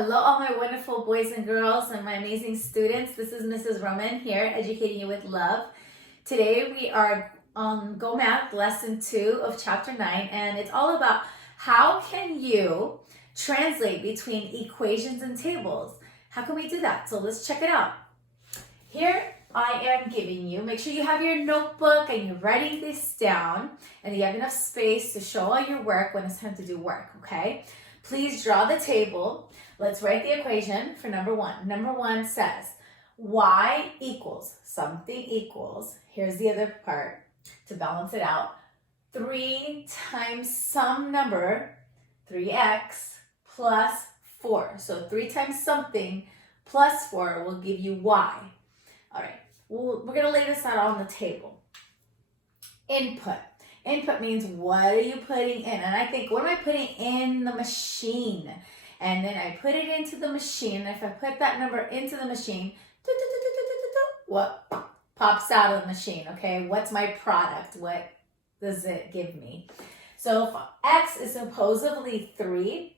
Hello, all my wonderful boys and girls and my amazing students. This is Mrs. Roman here, educating you with love. Today we are on Go Math Lesson 2 of Chapter 9, and it's all about how can you translate between equations and tables. How can we do that? So let's check it out. Here I am giving you, make sure you have your notebook and you're writing this down and you have enough space to show all your work when it's time to do work, okay? Please draw the table. Let's write the equation for number one. Number one says y equals, something equals, here's the other part to balance it out, 3 times some number, 3x plus 4. So 3 times something plus 4 will give you y. All right, we're going to lay this out on the table. Input. Input means what are you putting in? And I think, what am I putting in the machine? And then I put it into the machine. If I put that number into the machine, what pops out of the machine, okay? What's my product? What does it give me? So if x is supposedly 3,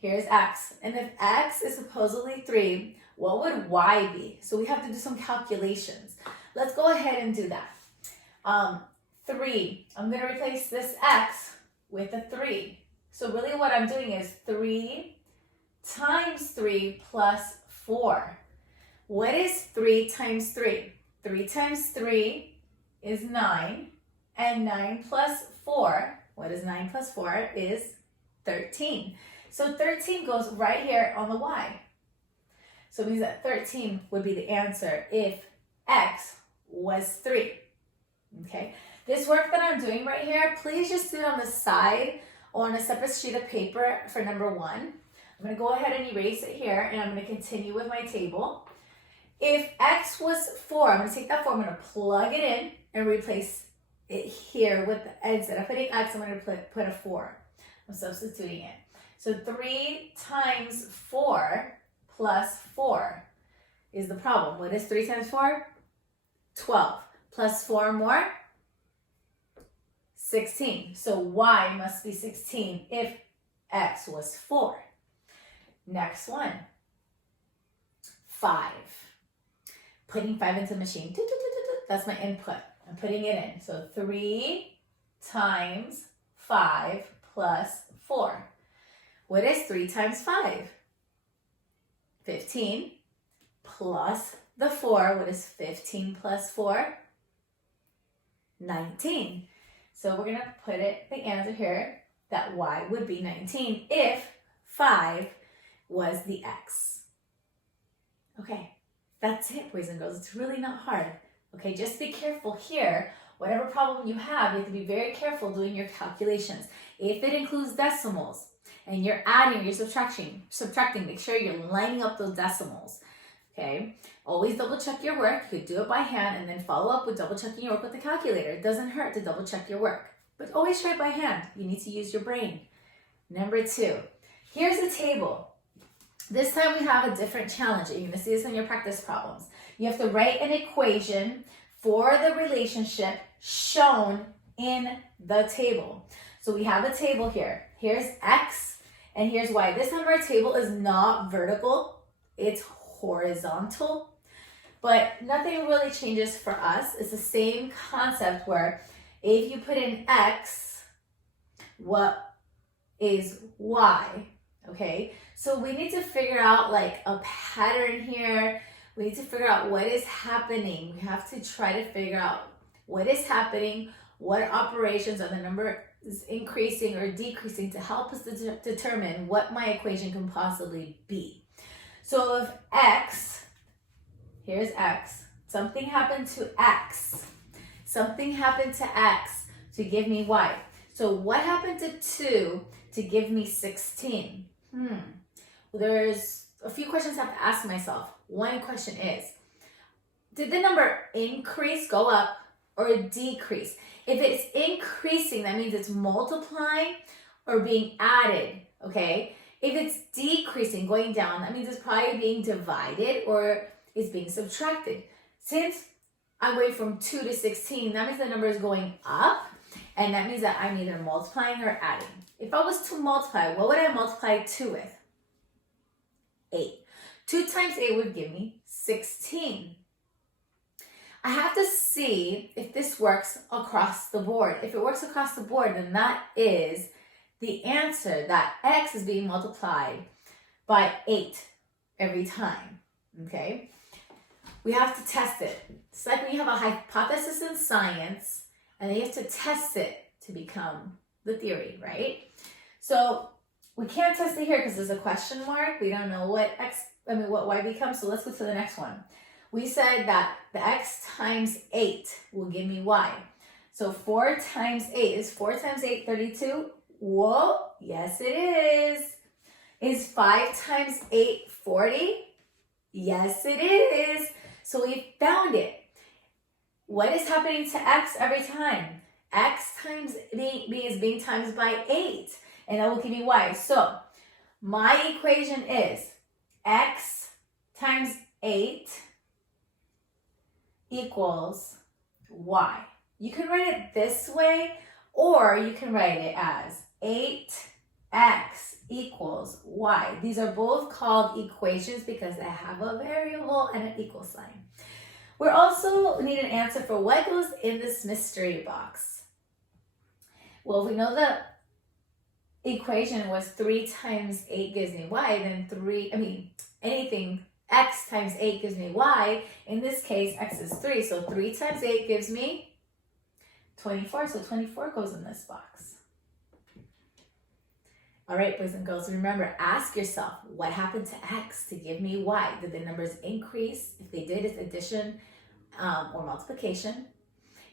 here's x. And if x is supposedly 3, what would y be? So we have to do some calculations. Let's go ahead and do that. 3, I'm going to replace this x with a 3. So really what I'm doing is 3 times 3 plus 4. What is 3 times 3? 3 times 3 is 9. And 9 plus 4, what is 9 plus 4? Is 13. So 13 goes right here on the y. So it means that 13 would be the answer if x was 3. Okay? This work that I'm doing right here, please just do it on the side or on a separate sheet of paper for number 1. I'm going to go ahead and erase it here, and I'm going to continue with my table. If x was 4, I'm going to take that 4, I'm going to plug it in and replace it here with, instead of putting x, I'm going to put a 4. I'm substituting it. So 3 times 4 plus 4 is the problem. What is 3 times 4? 12. Plus 4 more? 16. So y must be 16 if x was 4. Next one, 5. Putting 5 into the machine. That's my input. I'm putting it in. So 3 times 5 plus 4. What is 3 times 5? 15 plus the 4. What is 15 plus 4? 19. So we're going to put it, the answer here, that y would be 19 if 5 was the x. Okay, that's it, boys and girls. It's really not hard. Okay, just be careful here. Whatever problem you have to be very careful doing your calculations. If it includes decimals and you're adding, you're subtracting, make sure you're lining up those decimals. Okay, always double check your work. You could do it by hand and then follow up with double checking your work with the calculator. It doesn't hurt to double check your work, but always try it by hand. You need to use your brain. Number 2, here's the table. This time we have a different challenge. You're going to see this in your practice problems. You have to write an equation for the relationship shown in the table. So we have a table here. Here's x and here's y. This time our table is not vertical. It's horizontal. But nothing really changes for us. It's the same concept where if you put in x, what is y? Okay, so we need to figure out like a pattern here. We need to figure out what is happening. We have to try to figure out what is happening, what operations are the number is increasing or decreasing to help us to determine what my equation can possibly be. So if x, here's x, something happened to x. Something happened to x to give me y. So what happened to 2 to give me 16? There's a few questions I have to ask myself. One question is, did the number increase, go up, or decrease? If it's increasing, that means it's multiplying or being added, okay? If it's decreasing, going down, that means it's probably being divided or it's being subtracted. Since I'm going from 2 to 16, that means the number is going up, and that means that I'm either multiplying or adding. If I was to multiply, what would I multiply 2 with? 8. 2 times 8 would give me 16. I have to see if this works across the board. If it works across the board, then that is the answer, that x is being multiplied by 8 every time, okay? We have to test it. It's like when you have a hypothesis in science, and then you have to test it to become the theory, right? So we can't test it here because there's a question mark. We don't know what y becomes, so let's go to the next one. We said that the x times 8 will give me y. So 4 times 8, is 4 times 8 32? Whoa, yes it is. Is 5 times 8 40? Yes it is. So we found it. What is happening to x every time? X times b is being times by 8, and that will give me y. So my equation is x times 8 equals y. You can write it this way, or you can write it as 8x equals y. These are both called equations because they have a variable and an equal sign. We also need an answer for what goes in this mystery box. Well, if we know the equation was 3 times 8 gives me y, then anything x times 8 gives me y. In this case, x is 3, so 3 times 8 gives me 24, so 24 goes in this box. All right, boys and girls, remember, ask yourself, what happened to x to give me y? Did the numbers increase? If they did, it's addition or multiplication.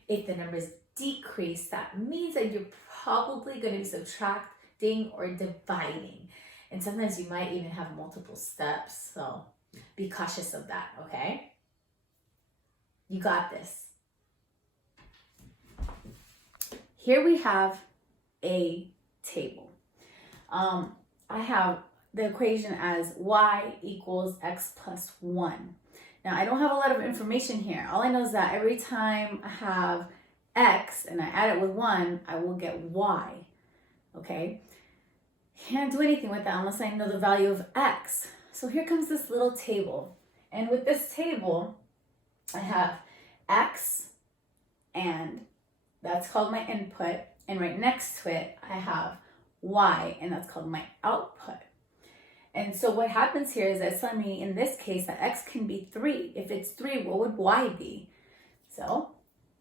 If the numbers decrease, that means that you're probably going to be subtracting or dividing. And sometimes you might even have multiple steps, so be cautious of that, okay? You got this. Here we have a table. I have the equation as y equals x plus 1. Now, I don't have a lot of information here. All I know is that every time I have x and I add it with 1, I will get y, okay? Can't do anything with that unless I know the value of x. So here comes this little table. And with this table, I have x, and that's called my input. And right next to it, I have y, and that's called my output. And so what happens here is that it's telling me, in this case, that x can be 3. If it's 3, what would y be? So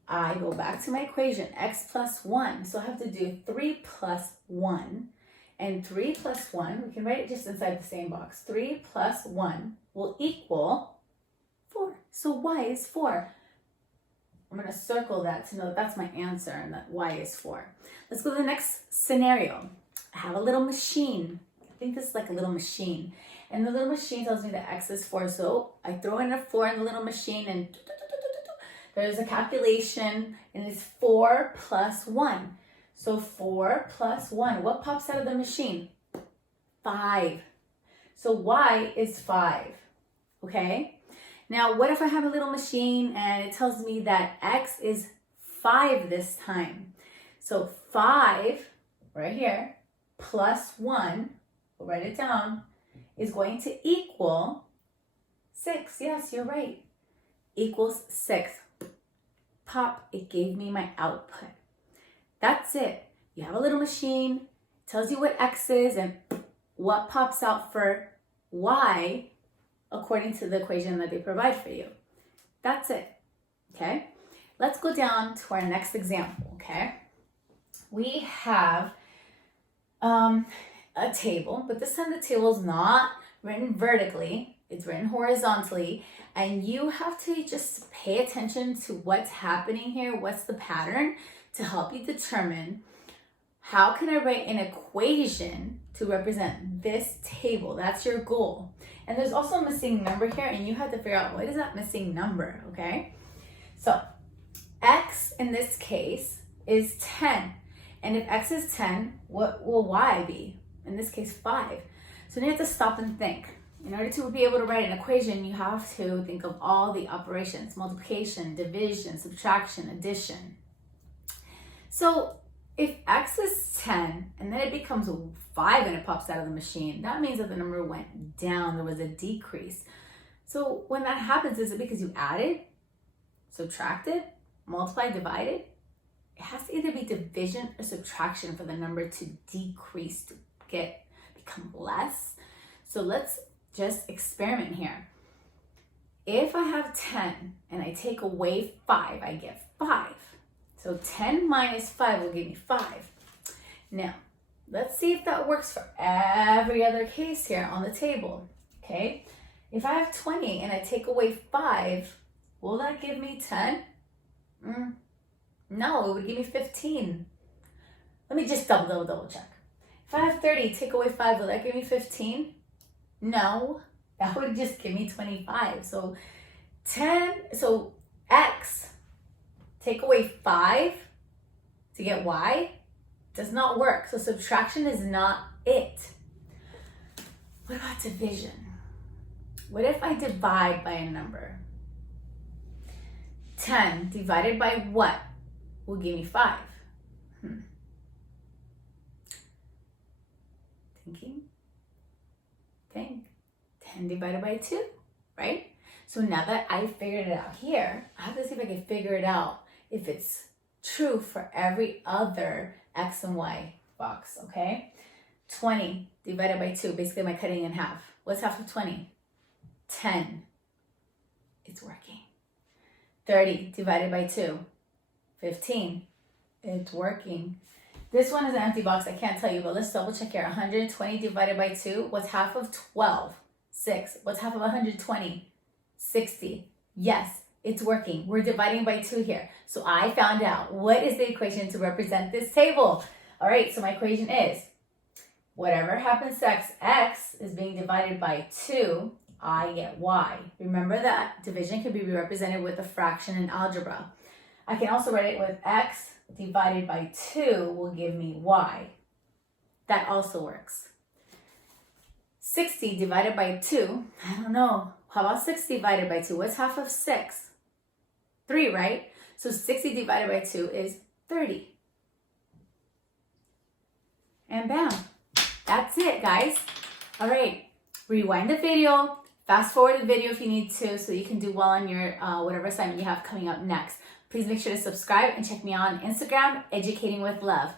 I go back to my equation, x plus 1. So I have to do 3 plus 1. And 3 plus 1, we can write it just inside the same box. 3 plus 1 will equal 4. So y is 4. I'm going to circle that to know that that's my answer and that y is 4. Let's go to the next scenario. I have a little machine. I think this is like a little machine. And the little machine tells me that x is 4. So I throw in a 4 in the little machine and there's a calculation, and it's 4 plus 1. So 4 plus 1, what pops out of the machine? 5. So y is 5, okay? Now, what if I have a little machine and it tells me that x is 5 this time? So 5, right here, plus 1, we'll write it down, is going to equal 6. Yes, you're right. Equals 6. Pop, it gave me my output. That's it. You have a little machine, tells you what x is and what pops out for y according to the equation that they provide for you. That's it, okay? Let's go down to our next example, okay? We have a table, but this time the table is not written vertically, it's written horizontally, and you have to just pay attention to what's happening here, what's the pattern, to help you determine how can I write an equation to represent this table. That's your goal. And there's also a missing number here, and you have to figure out what is that missing number, okay? So x in this case is 10. And if x is 10, what will y be? In this case, 5. So you have to stop and think. In order to be able to write an equation, you have to think of all the operations: multiplication, division, subtraction, addition. So if x is 10 and then it becomes 5 and it pops out of the machine, that means that the number went down. There was a decrease. So when that happens, is it because you added, subtracted, multiplied, divided? It has to either be division or subtraction for the number to decrease, to become less. So let's just experiment here. If I have 10 and I take away 5, I get 5. So 10 minus 5 will give me 5. Now, let's see if that works for every other case here on the table, okay? If I have 20 and I take away 5, will that give me 10? No, it would give me 15. Let me just double check. If I have 30, take away 5, will that give me 15? No, that would just give me 25. So X, take away 5 to get Y, does not work. So subtraction is not it. What about division? What if I divide by a number? 10 divided by what will give me 5? Think. 10 divided by 2, right? So now that I figured it out here, I have to see if I can figure it out if it's true for every other X and Y box, okay? 20 divided by 2, basically am I cutting in half? What's half of 20? 10. It's working. 30 divided by 2, 15. It's working. This one is an empty box, I can't tell you, but let's double check here. 120 divided by 2, what's half of 12? 6. What's half of 120? 60. Yes, it's working. We're dividing by 2 here. So I found out what is the equation to represent this table. All right, so my equation is whatever happens to x is being divided by 2, I get y. Remember that division can be represented with a fraction in algebra. I can also write it with x divided by 2 will give me y. That also works. 60 divided by 2, I don't know. How about 6 divided by 2? What's half of 6? 3, right? So 60 divided by 2 is 30. And bam, that's it, guys. All right, rewind the video, fast forward the video if you need to so you can do well on your whatever assignment you have coming up next. Please make sure to subscribe and check me out on Instagram, Educating with Love.